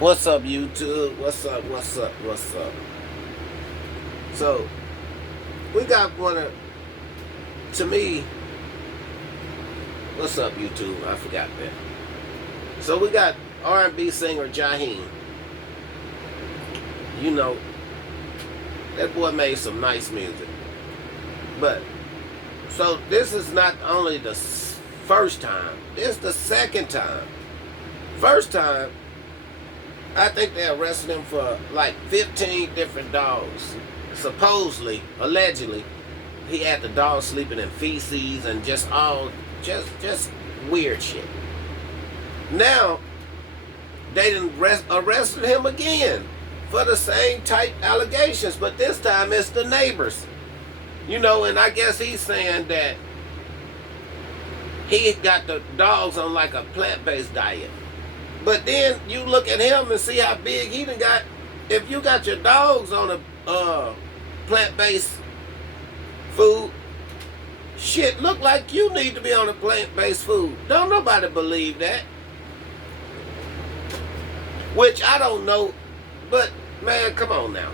What's up, YouTube? What's up? What's up? What's up? So we got one of, to me. What's up, YouTube? I forgot that. So we got R&B singer Jaheim. You know that boy made some nice music, but so this is not only the first time. This is the second time. First time, I think they arrested him for like 15 different dogs. Supposedly, allegedly, he had the dogs sleeping in feces and just weird shit. Now they done arrested him again for the same type allegations, but this time it's the neighbors. And I guess he's saying that he got the dogs on like a plant-based diet. But then you look at him and see how big he done got. If you got your dogs on a plant-based food, shit, look like you need to be on a plant-based food. Don't nobody believe that. Which I don't know, but man, come on now.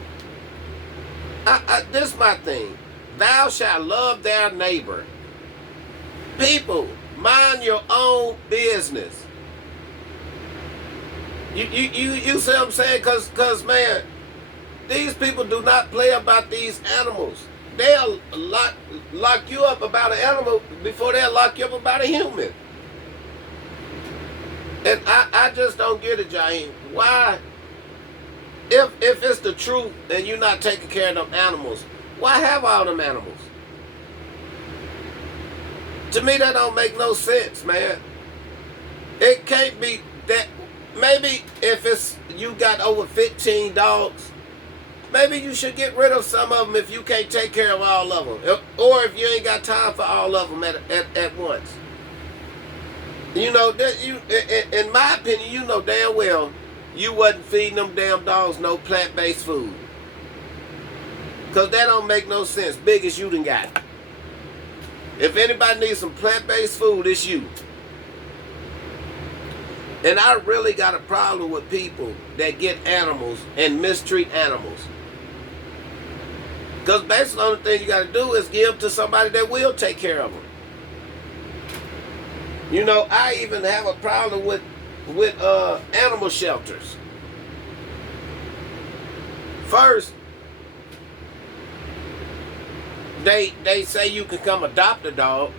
This is my thing. Thou shalt love thy neighbor. People, mind your own business. You see what I'm saying? Cause man, these people do not play about these animals. They'll lock you up about an animal before they'll lock you up about a human. And I just don't get it, Jaheim. Why? If it's the truth and you're not taking care of them animals, why have all them animals? To me, that don't make no sense, man. It can't be that. Maybe if it's you got over 15 dogs, maybe you should get rid of some of them if you can't take care of all of them, or if you ain't got time for all of them at once. In my opinion, you know damn well you wasn't feeding them damn dogs no plant-based food. Because that don't make no sense, big as you done got. If anybody needs some plant-based food, it's you. And I really got a problem with people that get animals and mistreat animals. Because basically the only thing you got to do is give them to somebody that will take care of them. I even have a problem with animal shelters. First, they say you can come adopt a dog,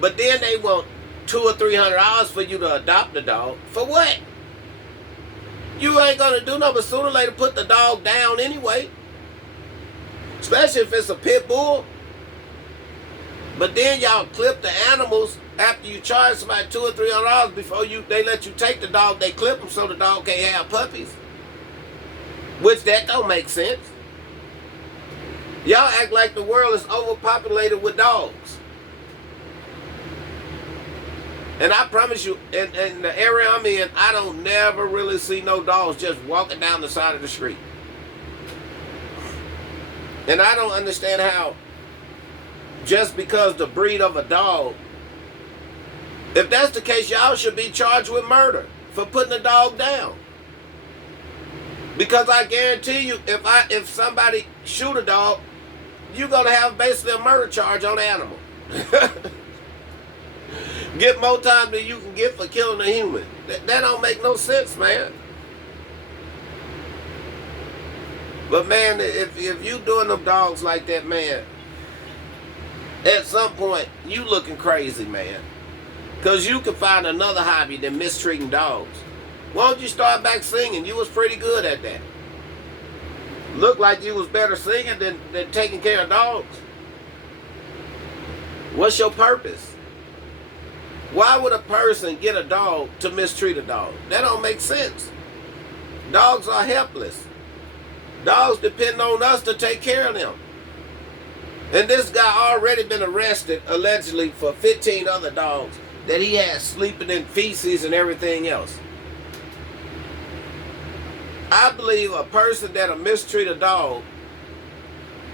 but then they want $200 or $300 for you to adopt a dog. For what? You ain't gonna do nothing but sooner or later put the dog down anyway. Especially if it's a pit bull. But then y'all clip the animals after you charge somebody $200 or $300 before they let you take the dog. They clip them so the dog can't have puppies. Which that don't make sense. Y'all act like the world is overpopulated with dogs. And I promise you, in the area I'm in, I don't never really see no dogs just walking down the side of the street. And I don't understand how, just because the breed of a dog, if that's the case, y'all should be charged with murder for putting a dog down. Because I guarantee you, if somebody shoot a dog, you're gonna have basically a murder charge on the animal. Get more time than you can get for killing a human. That don't make no sense, man. But man, if you doing them dogs like that, man, at some point you looking crazy, man. Cause you can find another hobby than mistreating dogs. Why don't you start back singing? You was pretty good at that. Looked like you was better singing than taking care of dogs. What's your purpose? Why would a person get a dog to mistreat a dog? That don't make sense. Dogs are helpless. Dogs depend on us to take care of them. And this guy already been arrested, allegedly, for 15 other dogs that he had sleeping in feces and everything else. I believe a person that'll mistreat a dog,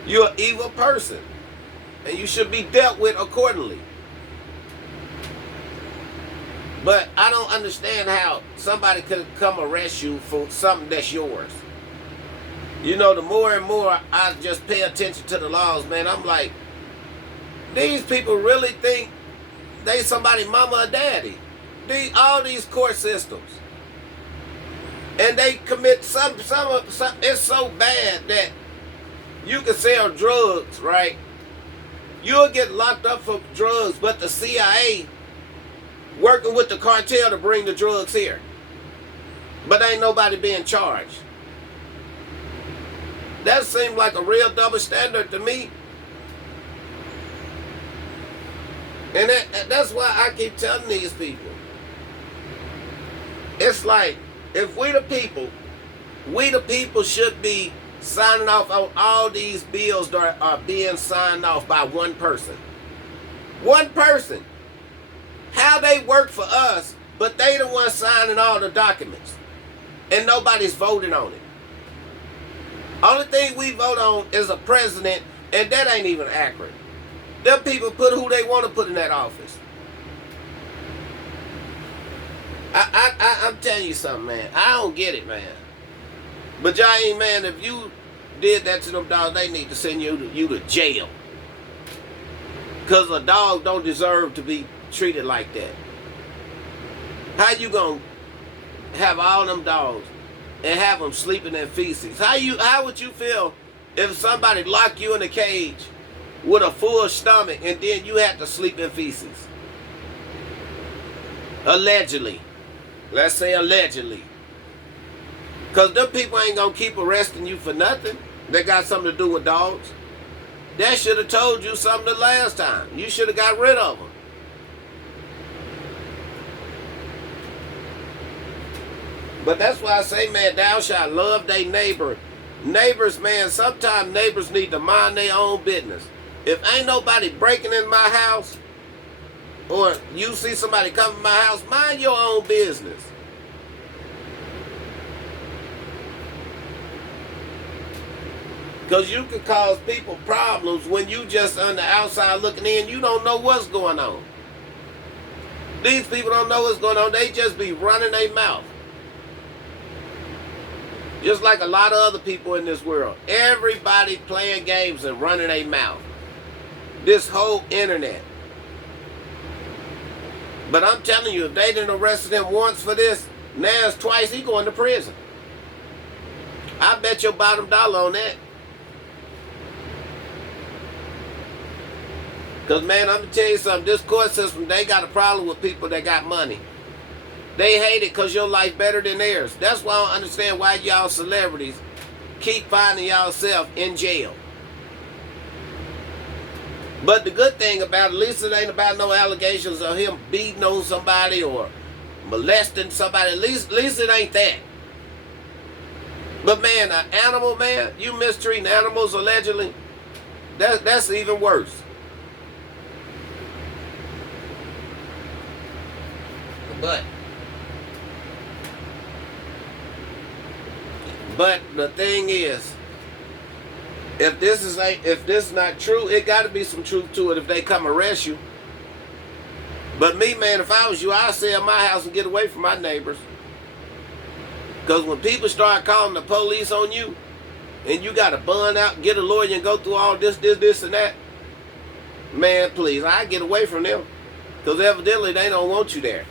you're an evil person. And you should be dealt with accordingly. But I don't understand how somebody could come arrest you for something that's yours. You know, the more and more I just pay attention to the laws, man, I'm like, these people really think they somebody mama or daddy. All these court systems. And they commit some, it's so bad that you can sell drugs, right? You'll get locked up for drugs, but the CIA working with the cartel to bring the drugs here. But ain't nobody being charged. That seems like a real double standard to me. And that's why I keep telling these people. It's like, if we the people should be signing off on all these bills that are being signed off by one person. One person. How they work for us, but they the ones signing all the documents. And nobody's voting on it. Only thing we vote on is a president, and that ain't even accurate. Them people put who they want to put in that office. I'm telling you something, man. I don't get it, man. But Jaheim, man, if you did that to them dogs, they need to send you to jail. Because a dog don't deserve to be treated like that. How you gonna have all them dogs and have them sleeping in feces? How would you feel if somebody locked you in a cage with a full stomach and then you had to sleep in feces? Allegedly. Let's say allegedly. Because them people ain't gonna keep arresting you for nothing. They got something to do with dogs. That should have told you something the last time. You should have got rid of them. But that's why I say, man, thou shalt love thy neighbor. Neighbors, man, sometimes neighbors need to mind their own business. If ain't nobody breaking in my house, or you see somebody come to my house, mind your own business. Because you can cause people problems when you just on the outside looking in. You don't know what's going on. These people don't know what's going on. They just be running their mouth. Just like a lot of other people in this world. Everybody playing games and running their mouth. This whole internet. But I'm telling you, if they didn't arrest him once for this, now it's twice, he going to prison. I bet your bottom dollar on that. Because, man, I'm going to tell you something. This court system, they got a problem with people that got money. They hate it because your life better than theirs. That's why I don't understand why y'all celebrities keep finding y'allself in jail. But the good thing about it, at least it ain't about no allegations of him beating on somebody or molesting somebody. At least it ain't that. But, man, an animal, man, you mistreating animals allegedly, that's even worse. But the thing is, if this is not true, it got to be some truth to it if they come arrest you. But me, man, if I was you, I'd sell my house and get away from my neighbors. Because when people start calling the police on you, and you got to bun out, get a lawyer, and go through all this, and that, man, please, I get away from them. Because evidently they don't want you there.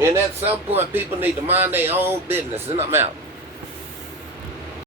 And at some point, people need to mind their own business, and I'm out.